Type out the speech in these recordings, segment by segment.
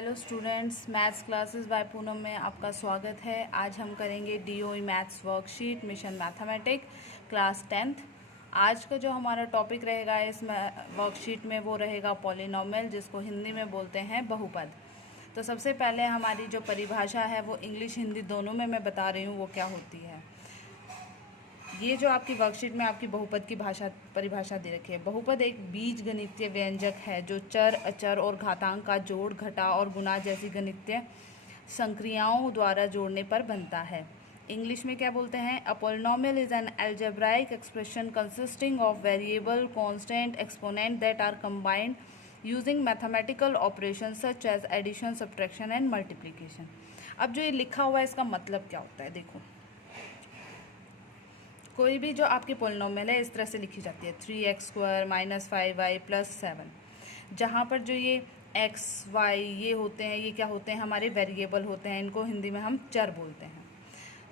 Hello students, maths classes bye Poonam में आपका स्वागत है। आज हम करेंगे DOE maths worksheet mission mathematic class 10th। आज का जो हमारा टॉपिक रहेगा इस वर्कशीट में वो रहेगा पॉलिनोमियल, जिसको हिंदी में बोलते हैं बहुपद। तो सबसे पहले हमारी जो परिभाषा है वो इंग्लिश हिंदी दोनों में मैं बता रही हूँ वो क्या होती है। ये जो आपकी वर्कशीट में आपकी बहुपद की परिभाषा दे रखी है। बहुपद एक बीज गणितीय व्यंजक है जो चर, अचर और घातांक का जोड़, घटा और गुणा जैसी गणितीय संक्रियाओं द्वारा जोड़ने पर बनता है। इंग्लिश में क्या बोलते हैं? A polynomial is an algebraic expression consisting of variable, constant, exponent that are combined using mathematical operation such as addition, subtraction and multiplication. अब जो ये लिखा हुआ है इसका मतलब क्या होता है, देखो। कोई भी जो आपकी पॉलिनोमियल है इस तरह से लिखी जाती है 3x² - 5y + 7, जहाँ पर जो ये x y ये होते हैं, ये क्या होते हैं? हमारे वेरिएबल होते हैं। इनको हिंदी में हम चर बोलते हैं।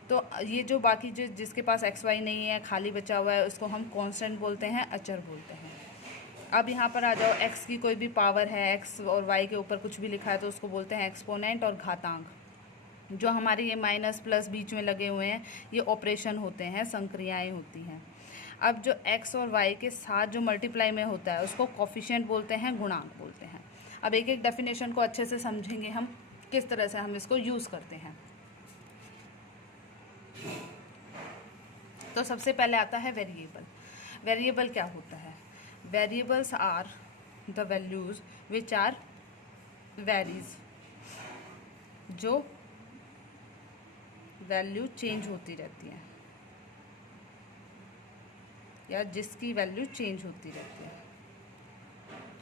तो ये जो बाकी जो जिसके पास x y नहीं है, खाली बचा हुआ है, उसको हम कांस्टेंट बोलते हैं, अचर बोलते हैं। अब यहाँ पर आ जाओ, x की कोई भी पावर है, x और y के ऊपर कुछ भी लिखा है तो उसको बोलते हैं एक्सपोनेंट और घातांक। जो हमारे ये माइनस प्लस बीच में लगे हुए हैं ये ऑपरेशन होते हैं, संक्रियाएं होती हैं। अब जो x और y के साथ जो मल्टीप्लाई में होता है उसको कोफिशिएंट बोलते हैं, गुणांक बोलते हैं। अब एक एक डेफिनेशन को अच्छे से समझेंगे हम किस तरह से हम इसको यूज़ करते हैं। तो सबसे पहले आता है वेरिएबल। वेरिएबल क्या होता है? Variables are the values which are varies, जो वैल्यू चेंज होती रहती है या जिसकी वैल्यू चेंज होती रहती है,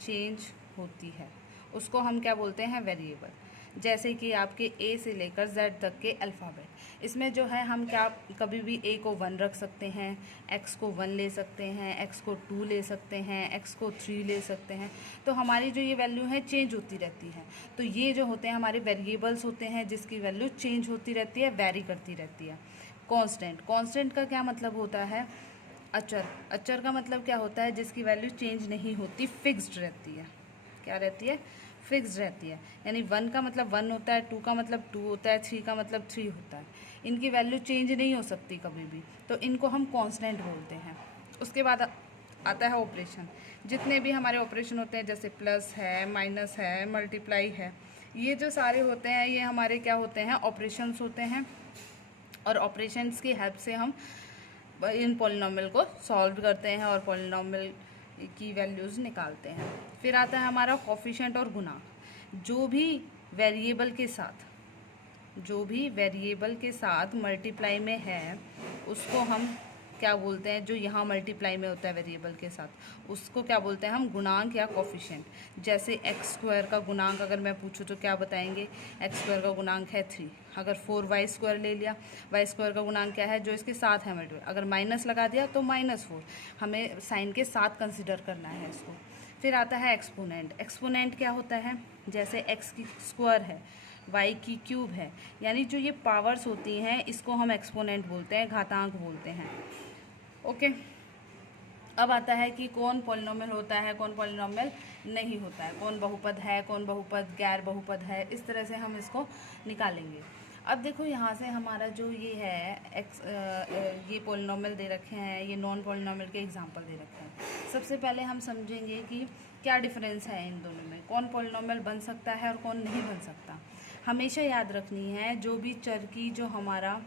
चेंज होती है, उसको हम क्या बोलते हैं? वेरिएबल। जैसे कि आपके ए से लेकर जेड तक के अल्फ़ाबेट, इसमें जो है हम क्या कभी भी ए को 1 रख सकते हैं, एक्स को 1 ले सकते हैं, एक्स को 2 ले सकते हैं, एक्स को 3 ले सकते हैं। तो हमारी जो ये वैल्यू है चेंज होती रहती है। तो ये जो होते हैं हमारे वेरिएबल्स होते हैं जिसकी वैल्यू चेंज होती रहती है, वैरी करती रहती है। कांस्टेंट, कांस्टेंट का क्या मतलब होता है? अचर, अचर का मतलब क्या होता है? जिसकी वैल्यू चेंज नहीं होती, फिक्स्ड रहती है। क्या रहती है? फिक्स्ड रहती है। यानी 1 का मतलब 1 होता है, 2 का मतलब 2 होता है, 3 का मतलब 3 होता है। इनकी वैल्यू चेंज नहीं हो सकती कभी भी, तो इनको हम कांस्टेंट बोलते हैं। उसके बाद आता है ऑपरेशन। जितने भी हमारे ऑपरेशन होते हैं, जैसे प्लस है, माइनस है, मल्टीप्लाई है, ये जो सारे होते हैं ये हमारे क्या होते हैं? ऑपरेशंस होते हैं। और ऑपरेशंस की हेल्प से हम इन पॉलिनोमियल को सॉल्व करते हैं और पॉलिनोमियल की वैल्यूज़ निकालते हैं। फिर आता है हमारा कोफिशिएंट और गुणांक। जो भी वेरिएबल के साथ मल्टीप्लाई में है उसको हम क्या बोलते हैं? जो यहाँ मल्टीप्लाई में होता है वेरिएबल के साथ उसको क्या बोलते हैं हम? गुणांक या कोफिशिएंट। जैसे x² का गुणांक अगर मैं पूछूँ तो क्या बताएंगे? x² का गुणांक है 3। अगर 4y² ले लिया, y² का गुणांक क्या है? जो इसके साथ है मल्टीप्लाई, अगर माइनस लगा दिया तो -4। हमें साइन के साथ कंसिडर करना है इसको। फिर आता है एक्सपोनेंट। एक्सपोनेंट क्या होता है? जैसे x की स्क्वायर है, y की क्यूब है, यानी जो ये पावर्स होती हैं इसको हम एक्सपोनेंट बोलते हैं, घातांक बोलते हैं। ओके। अब आता है कि कौन पॉलिनोमियल होता है, कौन पॉलिनोमियल नहीं होता है, कौन बहुपद है, कौन बहुपद गैर बहुपद है। इस तरह से हम इसको निकालेंगे। अब देखो यहाँ से हमारा जो ये है ये पॉलिनोमियल दे रखे हैं, ये नॉन पॉलिनोमियल के एग्जांपल दे रखे हैं। सबसे पहले हम समझेंगे कि क्या डिफरेंस है इन दोनों में, कौन पॉलिनोमियल बन सकता है और कौन नहीं बन सकता। हमेशा याद रखनी है जो भी चर की जो हमारा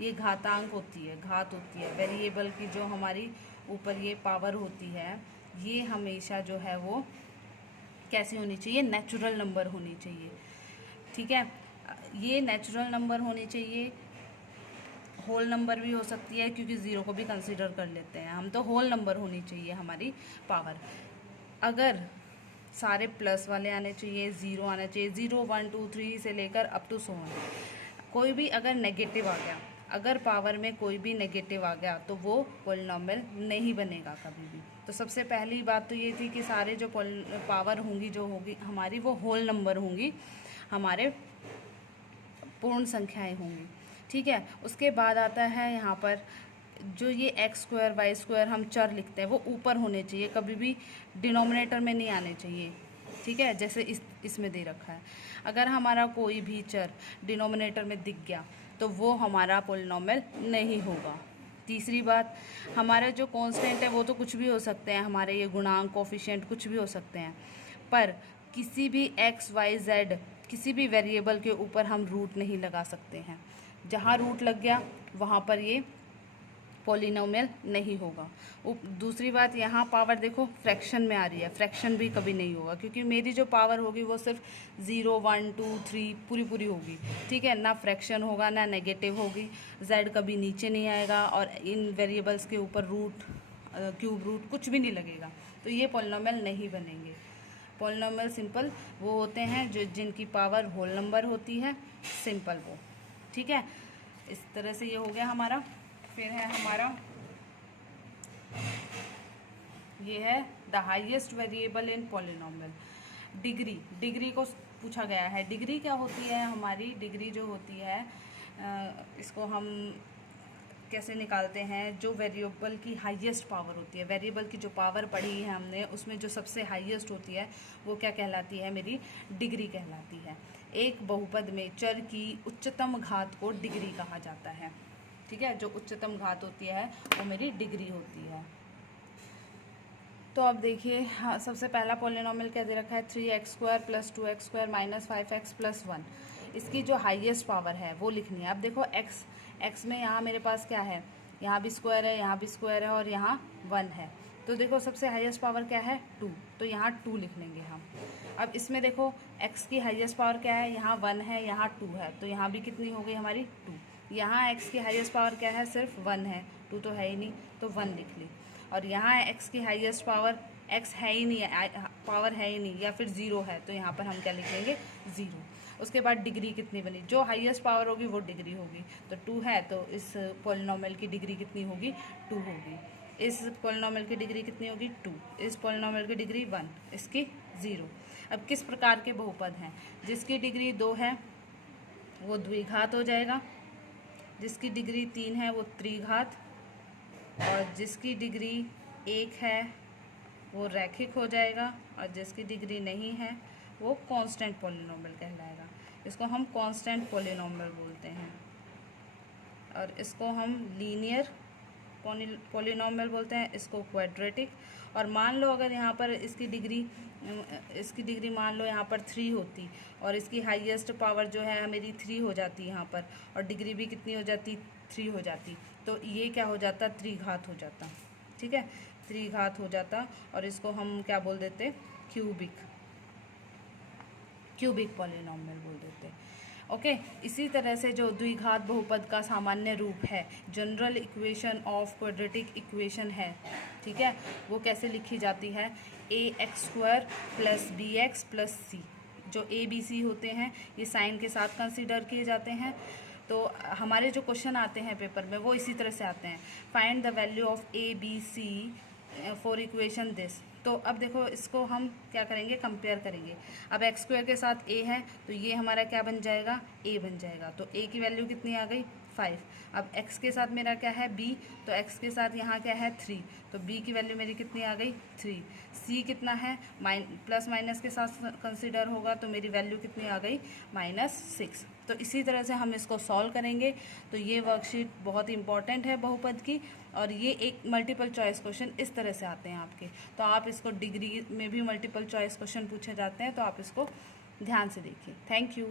ये घातांक होती है, घात होती है, वेरिएबल की जो हमारी ऊपर ये पावर होती है, ये हमेशा जो है वो कैसी होनी चाहिए? नेचुरल नंबर होनी चाहिए। ठीक है, ये नेचुरल नंबर होनी चाहिए। होल नंबर भी हो सकती है क्योंकि ज़ीरो को भी कंसीडर कर लेते हैं हम, तो होल नंबर होनी चाहिए हमारी पावर। अगर सारे प्लस वाले आने चाहिए, ज़ीरो आना चाहिए, 0 1 2 3 से लेकर अप टू 100। कोई भी अगर नेगेटिव आ गया, अगर पावर में कोई भी नेगेटिव आ गया तो वो पॉलिनोमियल नहीं बनेगा कभी भी। तो सबसे पहली बात तो ये थी कि सारे जो पावर होंगी जो होगी हमारी वो होल नंबर होंगी, हमारे पूर्ण संख्याएं होंगी। ठीक है, उसके बाद आता है यहाँ पर जो ये x² y² हम चर लिखते हैं वो ऊपर होने चाहिए, कभी भी डिनोमिनेटर में नहीं आने चाहिए। ठीक है, जैसे इसमें दे रखा है। अगर हमारा कोई भी चर डिनोमिनेटर में दिख गया तो वो हमारा पॉलिनॉमियल नहीं होगा। तीसरी बात, हमारे जो कांस्टेंट है वो तो कुछ भी हो सकते हैं, हमारे ये गुणांक कोफिशिएंट कुछ भी हो सकते हैं, पर किसी भी एक्स वाई जेड किसी भी वेरिएबल के ऊपर हम रूट नहीं लगा सकते हैं। जहाँ रूट लग गया वहाँ पर ये पॉलिनोमियल नहीं होगा। दूसरी बात, यहाँ पावर देखो फ्रैक्शन में आ रही है, फ्रैक्शन भी कभी नहीं होगा, क्योंकि मेरी जो पावर होगी वो सिर्फ 0 1 2 3 पूरी होगी, ठीक है, ना फ्रैक्शन होगा ना नेगेटिव होगी। जेड कभी नीचे नहीं आएगा और इन वेरिएबल्स के ऊपर रूट क्यूब रूट कुछ भी नहीं लगेगा, तो ये पॉलिनोमियल नहीं बनेंगे। पॉलिनोमियल सिंपल वो होते हैं जो जिनकी पावर होल नंबर होती है, सिंपल वो, ठीक है। इस तरह से ये हो गया हमारा। फिर है हमारा ये है the highest variable in polynomial. Degree को पूछा गया है। डिग्री क्या होती है हमारी? डिग्री जो होती है इसको हम कैसे निकालते हैं, जो वेरिएबल की हाईएस्ट पावर होती है, वेरिएबल की जो पावर पढ़ी है हमने उसमें जो सबसे हाईएस्ट होती है वो क्या कहलाती है? मेरी डिग्री कहलाती है। एक बहुपद में चर की उच्चतम घात को डिग्री कहा जाता है, ठीक है। जो उच्चतम घात होती है वो मेरी डिग्री होती है। तो अब देखिए, हाँ, सबसे पहला पॉलिनोमियल क्या दे रखा है? 3x² + 2x² - 5x + 1। इसकी जो हाईएस्ट पावर है वो लिखनी है। अब देखो x में यहाँ मेरे पास क्या है, यहाँ भी स्क्वायर है, यहाँ भी स्क्वायर है और यहाँ 1 है। तो देखो सबसे हाईएस्ट पावर क्या है? 2, तो यहाँ 2 लिख लेंगे हम। अब इसमें देखो x की हाईएस्ट पावर क्या है? यहाँ 1 है, यहाँ 2 है, तो यहाँ भी कितनी हो गई हमारी? 2। यहाँ x की हाईएस्ट पावर क्या है? सिर्फ 1 है, 2 तो है ही नहीं, तो 1 लिख ली। और यहाँ x की हाईएस्ट पावर, x है ही नहीं है, पावर है ही नहीं, या फिर 0 है, तो यहाँ पर हम क्या लिख लेंगे? 0। उसके बाद डिग्री कितनी बनी? जो हाईएस्ट पावर होगी वो डिग्री होगी, तो 2 है, तो इस पॉलिनोमियल की डिग्री कितनी होगी? 2 होगी। इस पॉलिनोमियल की डिग्री कितनी होगी? 2। इस पॉलिनोमियल की डिग्री 1, इसकी 0। अब किस प्रकार के बहुपद हैं? जिसकी डिग्री 2 है वो द्विघात हो जाएगा, जिसकी डिग्री 3 है वो त्रिघात, और जिसकी डिग्री 1 है वो रैखिक हो जाएगा, और जिसकी डिग्री नहीं है वो कांस्टेंट पॉलिनोमियल कहलाएगा। इसको हम कांस्टेंट पॉलिनोमियल बोलते हैं, और इसको हम लीनियर पॉलिनोमियल बोलते हैं, इसको क्वाड्रेटिक। और मान लो अगर यहाँ पर इसकी डिग्री मान लो यहाँ पर 3 होती, और इसकी हाईएस्ट पावर जो है मेरी 3 हो जाती यहाँ पर, और डिग्री भी कितनी हो जाती? 3 हो जाती, तो ये क्या हो जाता? त्रिघात हो जाता, ठीक है, त्रिघात हो जाता। और इसको हम क्या बोल देते? क्यूबिक पॉलिनोमियल बोल देते। ओके, इसी तरह से जो द्विघात बहुपद का सामान्य रूप है, general equation of quadratic equation है, ठीक है, वो कैसे लिखी जाती है? ax² + bx + c। जो a b c होते हैं ये साइन के साथ कंसीडर किए जाते हैं। तो हमारे जो क्वेश्चन आते हैं पेपर में वो इसी तरह से आते हैं। Find the value of a b c for equation this. तो अब देखो इसको हम क्या करेंगे? कंपेयर करेंगे। अब x² के साथ a है तो ये हमारा क्या बन जाएगा? a बन जाएगा। तो a की वैल्यू कितनी आ गई? 5। अब x के साथ मेरा क्या है? b, तो x के साथ यहाँ क्या है? 3, तो b की वैल्यू मेरी कितनी आ गई? 3। c कितना है? प्लस माइनस के साथ कंसिडर होगा, तो मेरी वैल्यू कितनी आ गई? -6। तो इसी तरह से हम इसको सॉल्व करेंगे। तो ये वर्कशीट बहुत इंपॉर्टेंट है बहुपद की, और ये एक मल्टीपल चॉइस क्वेश्चन इस तरह से आते हैं आपके। तो आप इसको डिग्री में भी मल्टीपल चॉइस क्वेश्चन पूछे जाते हैं, तो आप इसको ध्यान से देखिए। Thank you.